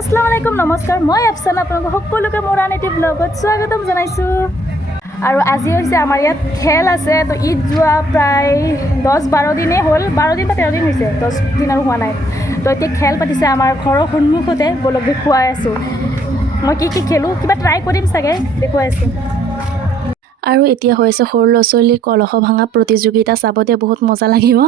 আসসালামু আলাইকুম নমস্কাৰ মই আফসানা আপোনালোক সকলোকে মোৰ আন এটি ব্লগত স্বাগতম জনাইছোঁ আৰু আজি হৈছে আমাৰ ইয়াত খেল আছে তো ঈদ যোৱা প্ৰায় 10-12 দিনেই হ'ল 12 দিন বা 13 দিন হৈছে 10 দিন আৰু হোৱা নাই তো এতিয়া খেল পাতিছে আমাৰ ঘৰৰ সন্মুখতে বলক দেখুৱাই আছোঁ মই কি খেলোঁ কিবা ট্ৰাই কৰিম চাগে দেখুৱাই আছোঁ আৰু এতিয়া হৈছে সৰু ল'ৰা-ছোৱালীৰ কলহ ভাঙা প্ৰতিযোগিতা চাবতে বহুত মজা লাগিব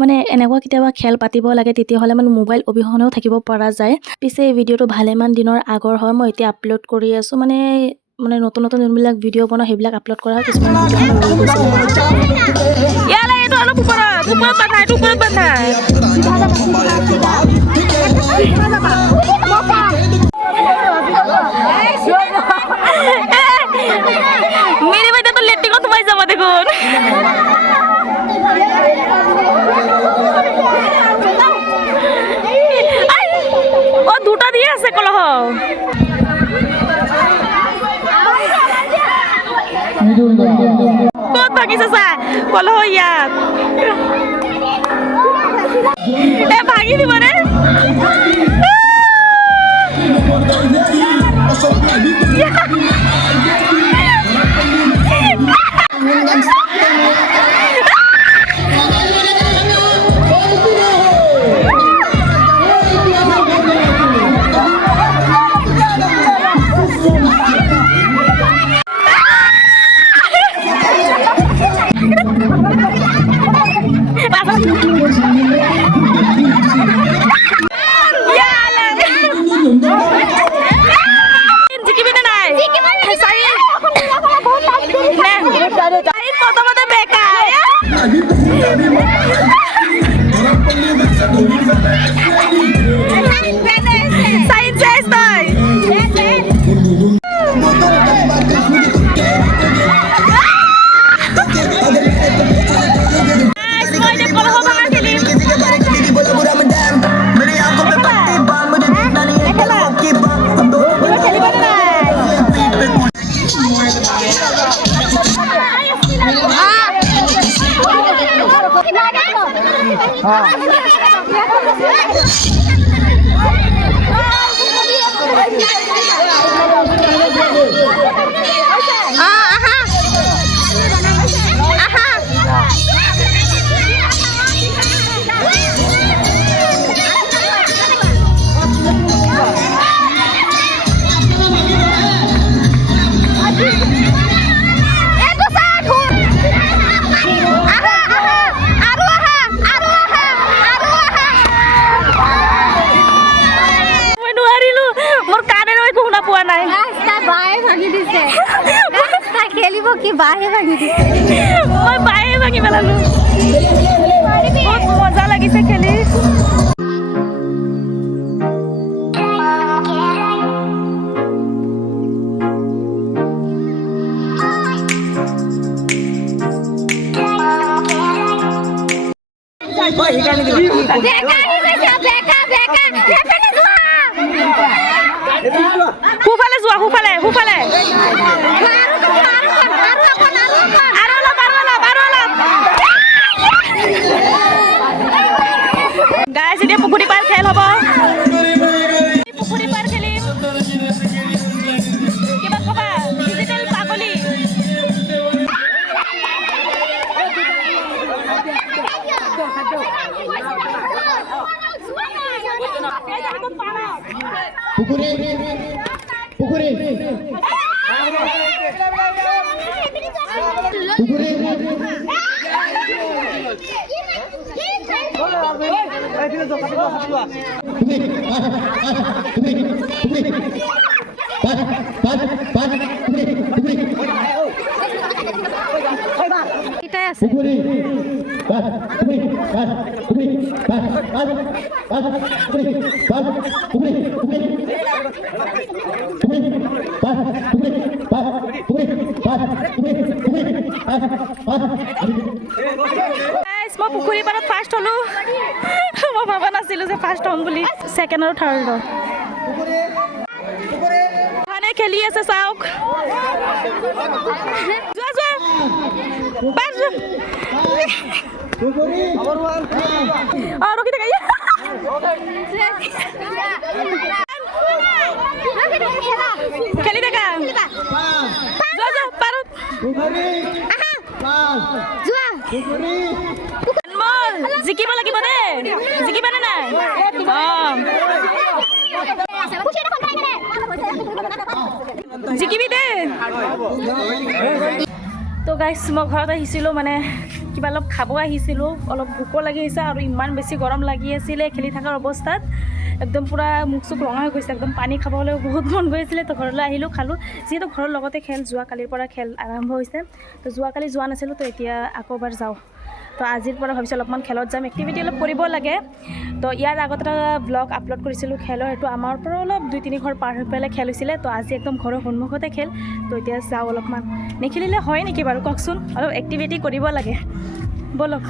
মানে এনেকুৱা কেতিয়াবা খেল পাতিব লাগে তেতিয়াহ'লে মানে মোবাইল অবিহনেও থাকিব পৰা যায় পিছে এই ভিডিঅ'টো ভালেমান দিনৰ আগৰ হয় মই এতিয়া আপলোড কৰি আছোঁ মানে নতুন যোনবিলাক ভিডিঅ' বনাওঁ সেইবিলাক আপলোড কৰা হয় কিছুমান ইয়ালে এইটো অলপ ওপৰত বান্ধাই ওপৰত বান্ধাই মেরে ভাই তো লেট্টি কত পাই যাবা দেখুন ও দুটা দিয়ে আছে কলহ কত ভাঙিছে চা কলহ ইয়াত এ ভাঙি দিব রে খেলিব কি বাহে ভাঙি দিছে মই বাহে ভাঙি পেলালো বহুত মজা লাগিছে খেলি হুফালে যোৱা হুফালে গাইজ এতিয়া পুখুৰী পাৰ খেল হ'ব পুখুৰী পাৰ খেলিম কিবা কবা ডিজিটেল পাগলী পুখুৰী মই পুখুৰী পাৰত ফাৰ্ষ্ট হলো মই ভাবা নাছিলো যে ফাৰ্ষ্ট হ'ম বুলি ছেকেণ্ড আৰু থাৰ্ড মানে খেলি আছে চাওক ৰখি থাকা খেলি থাকা যোৱা যোৱা পাৰত মল জিকিব লাগিব দেই জিকিবানে নাই জিকিবি দেই তো গাইছ মই ঘৰত আহিছিলোঁ মানে কিবা অলপ খাব আহিছিলোঁ অলপ ভোকো লাগি আহিছে আৰু ইমান বেছি গৰম লাগি আছিলে খেলি থকাৰ অৱস্থাত একদম পূৰা মুখ চুখ ৰঙা হৈ গৈছে একদম পানী খাবলৈ বহুত মন গৈ আছিলে তো ঘৰলৈ আহিলোঁ খালোঁ যিহেতু ঘৰৰ লগতে খেল যোৱাকালিৰ পৰা খেল আৰম্ভ হৈছে তো যোৱাকালি যোৱা নাছিলোঁ তো এতিয়া আকৌ এবাৰ যাওঁ তো আজিৰ পৰা ভাবিছোঁ অলপমান খেলত যাম এক্টিভিটি অলপ কৰিব লাগে তো ইয়াৰ আগত এটা ব্লগ আপলোড কৰিছিলোঁ খেলৰ সেইটো আমাৰ পৰা অলপ 2-3 ঘৰ পাৰ হৈ পেলাই খেল হৈছিলে তো আজি একদম ঘৰৰ সন্মুখতে খেল তো এতিয়া যাওঁ অলপমান নেখেলিলে হয় নেকি বাৰু কওকচোন অলপ এক্টিভিটি কৰিব লাগে বলক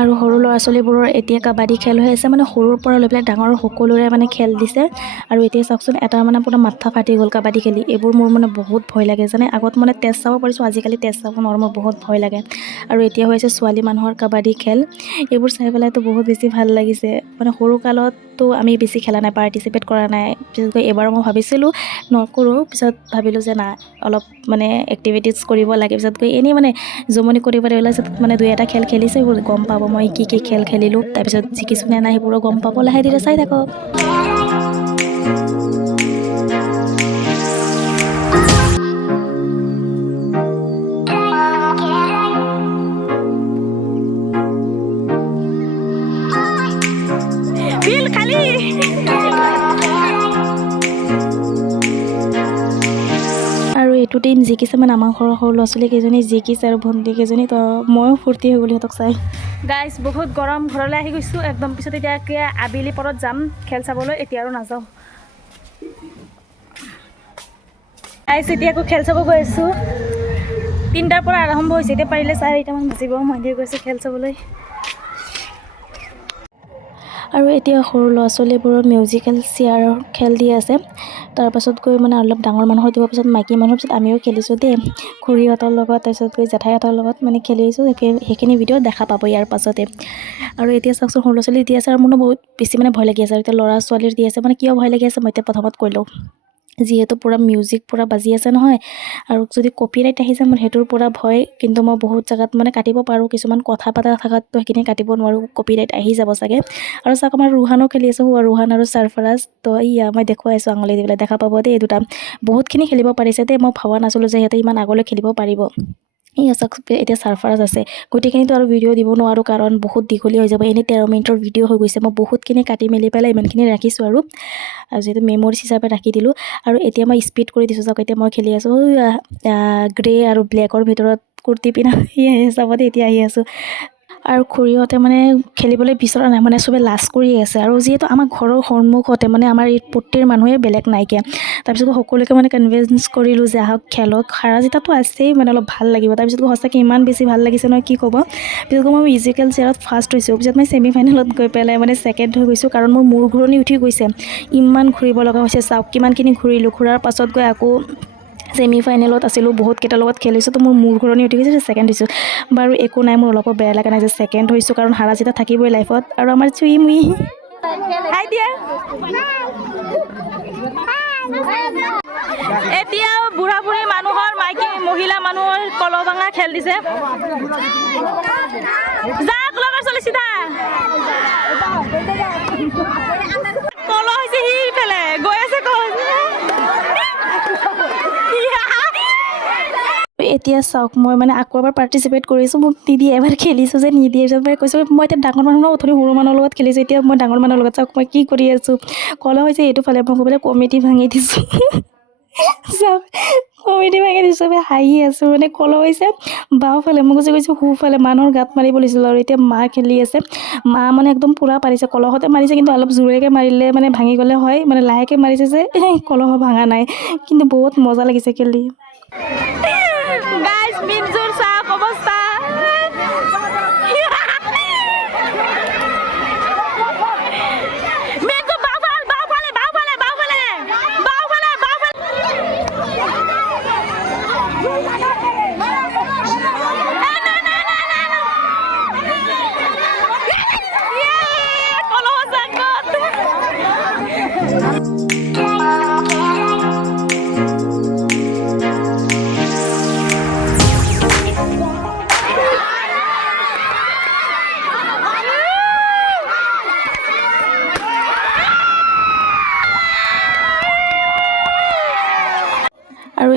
আৰু সৰু ল'ৰা ছোৱালীবোৰৰ এতিয়া কাবাডী খেল হৈ আছে মানে সৰুৰ পৰা লৈ পেলাই ডাঙৰ সকলোৰে মানে খেল দিছে আৰু এতিয়া চাওকচোন এটা মানে পুৰা মাথা ফাটি গ'ল কাবাডী খেলি এইবোৰ মোৰ মানে বহুত ভয় লাগে জানে আগত মানে টেষ্ট চাব পাৰিছোঁ আজিকালি টেষ্ট চাব নোৱাৰোঁ মোৰ বহুত ভয় লাগে আৰু এতিয়া হৈছে ছোৱালী মানুহৰ কাবাডী খেল এইবোৰ চাই পেলাইতো বহুত বেছি ভাল লাগিছে মানে সৰু কালততো আমি বেছি খেলা নাই পাৰ্টিচিপেট কৰা নাই পিছতকৈ এবাৰ মই ভাবিছিলোঁ নকৰোঁ পিছত ভাবিলোঁ যে না অলপ মানে এক্টিভিটিজ কৰিব লাগে পিছতকৈ এনেই মানে জমনি কৰিবলৈ ওলাইছে মানে 2-এটা খেল খেলিছে এইবোৰ গম পাব মই কি কি খেল খেলিলোঁ তাৰপিছত জিকিছোঁ নে নাই সেইবোৰো গম পাব লাহে ধীৰে চাই থাকক ফিল খালি আৰু এইটো টিম জিকিছে মানে আমাৰ ঘৰৰ সৰু ল'ৰা ছোৱালী কেইজনী জিকিছে আৰু ভণ্টি কেইজনী তো ময়ো ফূৰ্তি হৈ গ'লো সিহঁতক চাই গাইজ বহুত গৰম ঘৰলৈ আহি গৈছোঁ একদম পিছত এতিয়া আবেলি পৰত যাম খেল চাবলৈ এতিয়া আৰু নাযাওঁ গাইজ এতিয়া আকৌ খেল চাব গৈ আছোঁ 3টাৰ পৰা আৰম্ভ হৈছে এতিয়া পাৰিলে 4টামান বাজিব মই দিয়ে গৈছোঁ খেল চাবলৈ আৰু এতিয়া সৰু ল'ৰা ছোৱালীবোৰৰ মিউজিকেল চেয়াৰৰ খেল দি আছে তাৰপাছত গৈ মানে অলপ ডাঙৰ মানুহৰ দিব পিছত মাইকী মানুহৰ পিছত আমিও খেলিছোঁ দেই খুৰীহঁতৰ লগত তাৰপিছত গৈ জেঠাইহঁতৰ লগত মানে খেলিছোঁ সেইখিনি ভিডিঅ' দেখা পাব ইয়াৰ পাছতে আৰু এতিয়া চাওকচোন সৰু ল'ৰা ছোৱালী দি আছে আৰু মোৰ বহুত বেছি মানে ভয় লাগি আছে আৰু এতিয়া ল'ৰা ছোৱালীৰ দি আছে মানে কিয় ভয় লাগি আছে মই এতিয়া প্ৰথমত কৈ লওঁ যিহেতু পূৰা মিউজিক পূৰা বাজি আছে নহয় আৰু যদি কপিৰাইট আহি যায় মোৰ সেইটোৰ পূৰা ভয় কিন্তু মই বহুত জেগাত মানে কাটিব পাৰোঁ কিছুমান কথা পতা থকাততো সেইখিনি কাটিব নোৱাৰোঁ কপিৰাইট আহি যাব চাগে আৰু চাওক আমাৰ ৰুহানো খেলি আছোঁ ৰুহান আৰু চাৰফৰাজ তো ইয়া মই দেখুৱাইছোঁ আঙুলি দি পেলাই দেখা পাব দেই এই দুটা বহুতখিনি খেলিব পাৰিছে দেই মই ভবা নাছিলোঁ যে সিহঁতে ইমান আগলৈ খেলিব পাৰিব চাওক এতিয়া চাৰফাৰাজ আছে গোটেইখিনিতো আৰু ভিডিঅ' দিব নোৱাৰোঁ কাৰণ বহুত দীঘলীয়া হৈ যাব এনেই 13 মিনিটৰ ভিডিঅ' হৈ গৈছে মই বহুতখিনি কাটি মেলি পেলাই ইমানখিনি ৰাখিছোঁ আৰু যিহেতু মেমৰিজ হিচাপে ৰাখি দিলোঁ আৰু এতিয়া মই স্পীড কৰি দিছোঁ চাওক এতিয়া মই খেলি আছোঁ গ্ৰে আৰু ব্লেকৰ ভিতৰত কুৰ্তি পিন্ধা চাব দেই এতিয়া আহি আছোঁ আৰু খুৰীহঁতে মানে খেলিবলৈ বিচৰা নাই মানে চবে লাজ কৰি আছে আৰু যিহেতু আমাৰ ঘৰৰ সন্মুখতে মানে আমাৰ এই পট্টিৰ মানুহে বেলেগ নাইকিয়া তাৰপিছত সকলোকে মানে কনভিন্স কৰিলোঁ যে আহক খেলক হাৰা জিতাতো আছেই মানে অলপ ভাল লাগিব তাৰপিছত সঁচাকৈ ইমান বেছি ভাল লাগিছে নহয় কি ক'ব পিছত মই মিউজিকেল চেয়াৰত ফাৰ্ষ্ট হৈছোঁ পিছত মই ছেমি ফাইনেলত গৈ পেলাই মানে ছেকেণ্ড হৈ গৈছোঁ কাৰণ মোৰ মূৰ ঘূৰণি উঠি গৈছে ইমান ঘূৰিব লগা হৈছে চাওক কিমানখিনি ঘূৰিলোঁ ঘূৰাৰ পাছত গৈ আকৌ ছেমি ফাইনেলত আছিলোঁ বহুত কেইটাৰ লগত খেলিছোঁ তো মোৰ মূৰ ঘূৰণি উঠি গৈছে ছেকেণ্ড হৈছোঁ বাৰু একো নাই মোৰ অলপো বেয়া লগা নাই যে ছেকেণ্ড হৈছোঁ কাৰণ হাৰা জিতা থাকিবই লাইফত আৰু আমাৰ চুই মুই হাই দিয়া এতিয়া বুঢ়া বুঢ়ী মানুহৰ মাইকী মহিলা মানুহৰ কলভাঙা খেল দিছে যাক লগৰ চলিছিলা কল হৈছে সি ফেলে গৈ আছে এতিয়া চাওক মই মানে আকৌ এবাৰ পাৰ্টিচিপেট কৰিছোঁ মোক নিদিয়ে এবাৰ খেলিছোঁ যে নিদিয়ে পিছত কৈছোঁ মই এতিয়া ডাঙৰ মানুহৰ অথনি সৰু মানুহৰ লগত খেলিছোঁ এতিয়া মই ডাঙৰ মানুহৰ লগত চাওক মই কি কৰি আছোঁ কলা হৈছে এইটো ফালে মই ক'বলৈ কমিটি ভাঙি দিছোঁ চাওক কমিটি ভাঙি দিছোঁ চবে হাঁহি আছোঁ মানে কলা হৈছে বাওঁফালে মই কৈছোঁ সোঁফালে মানুহৰ গাত মাৰিব লৈছিলোঁ আৰু এতিয়া মা খেলি আছে মা মানে একদম পূৰা পাৰিছে কলহতে মাৰিছে কিন্তু অলপ জোৰেকৈ মাৰিলে মানে ভাঙি গ'লে হয় মানে লাহেকৈ মাৰিছে যে কলহ ভাঙা নাই কিন্তু বহুত মজা লাগিছে খেলি গাইজ মিনজুৰ চাওক অৱস্থা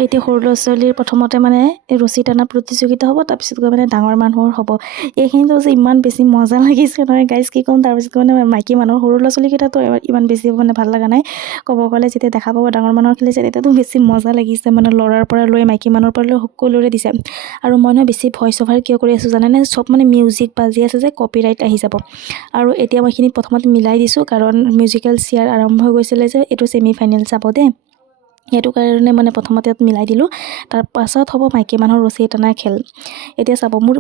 এতিয়া সৰু ল'ৰা ছোৱালীৰ প্ৰথমতে মানে ৰছী টানা প্ৰতিযোগিতা হ'ব, তাৰপিছত গৈ মানে ডাঙৰ মানুহৰ হ'ব। এইখিনিতো যে ইমান বেছি মজা লাগিছে নহয় গাইজ, কি ক'ম। তাৰপিছত মানে মাইকী মানুহ, সৰু ল'ৰা ছোৱালীকেইটাতো ইমান বেছি মানে ভাল লগা নাই। ক'ব গ'লে যেতিয়া দেখা পাব ডাঙৰ মানুহৰ খেলিছে তেতিয়াতো বেছি মজা লাগিছে, মানে ল'ৰাৰ পৰা লৈ মাইকী মানুহৰ পৰা লৈ সকলোৰে দিছে। আৰু মই নহয় বেছি ভইচ অভাৰ কিয় কৰি আছোঁ জানেনে, চব মানে মিউজিক বাজি আছে যে কপিৰাইট আহি যাব। আৰু এতিয়া মই এইখিনি প্ৰথমতে মিলাই দিছোঁ, কাৰণ মিউজিকেল চেয়াৰ আৰম্ভ হৈ গৈছিলে যে, এইটো ছেমি ফাইনেল চাব দেই, সেইটো কাৰণে মানে প্ৰথমতে মিলাই দিলোঁ। তাৰ পাছত হ'ব মাইকী মানুহৰ ৰছী টানা খেল। এতিয়া চাব, মোৰ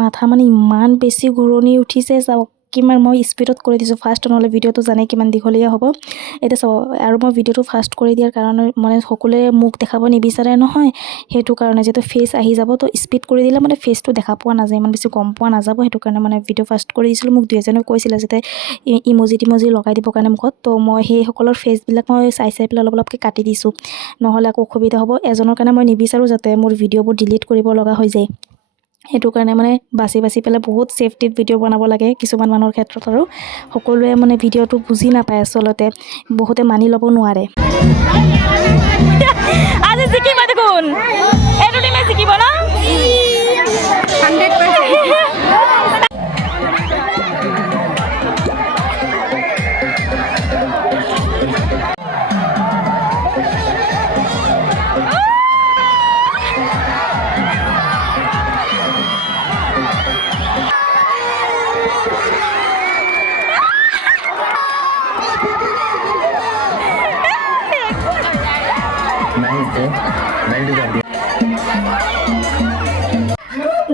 মাথা মানে ইমান বেছি ঘূৰণি উঠিছে, চাওক কিমান মই স্পীডত কৰি দিছোঁ ফাষ্ট, নহ'লে ভিডিঅ'টো জানে কিমান দীঘলীয়া হ'ব। এতিয়া চাব, আৰু মই ভিডিঅ'টো ফাষ্ট কৰি দিয়াৰ কাৰণে মানে সকলোৱে মোক দেখাব নিবিচাৰে নহয়, সেইটো কাৰণে যিহেতু ফেচ আহি যাব, তো স্পীড কৰি দিলে মানে ফেচটো দেখা পোৱা নাযায়, ইমান বেছি গম পোৱা নাযাব, সেইটো কাৰণে মানে ভিডিঅ' ফাষ্ট কৰি দিছিলোঁ। মোক দুই এজনে কৈছিলে যাতে ইমজি লগাই দিবৰ কাৰণে মুখত, তো মই সেইসকলৰ ফেচবিলাক মই চাই পেলাই অলপকৈ কাটি দিছোঁ, নহ'লে আকৌ অসুবিধা হ'ব। এজনৰ কাৰণে মই নিবিচাৰোঁ যাতে মোৰ ভিডিঅ'বোৰ ডিলিট কৰিব লগা হৈ যায়, সেইটো কাৰণে মানে বাছি পেলাই বহুত ছেফটিত ভিডিঅ' বনাব লাগে কিছুমান মানুহৰ ক্ষেত্ৰত। আৰু সকলোৱে মানে ভিডিঅ'টো বুজি নাপায় আচলতে, বহুতে মানি ল'ব নোৱাৰে। আজি জিকিব দেখোন, এইটো টিমে জিকিব ন 100%।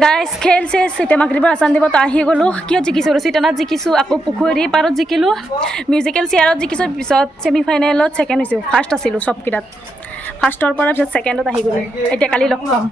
গাইজ খেল চেছ, এতিয়া মাগৰিবৰ আচান দিব, তো আহি গ'লোঁ। কিয় জিকিছোঁ, ৰছী টানাত জিকিছোঁ, আকৌ পুখুৰী পাৰত জিকিলোঁ, মিউজিকেল চেয়াৰত জিকিছোঁ, পিছত ছেমি ফাইনেলত ছেকেণ্ড হৈছোঁ। ফাৰ্ষ্ট আছিলোঁ চবকেইটাত, ফাৰ্ষ্টৰ পৰা পিছত ছেকেণ্ডত আহি গ'লোঁ। এতিয়া কালি লগ পাম।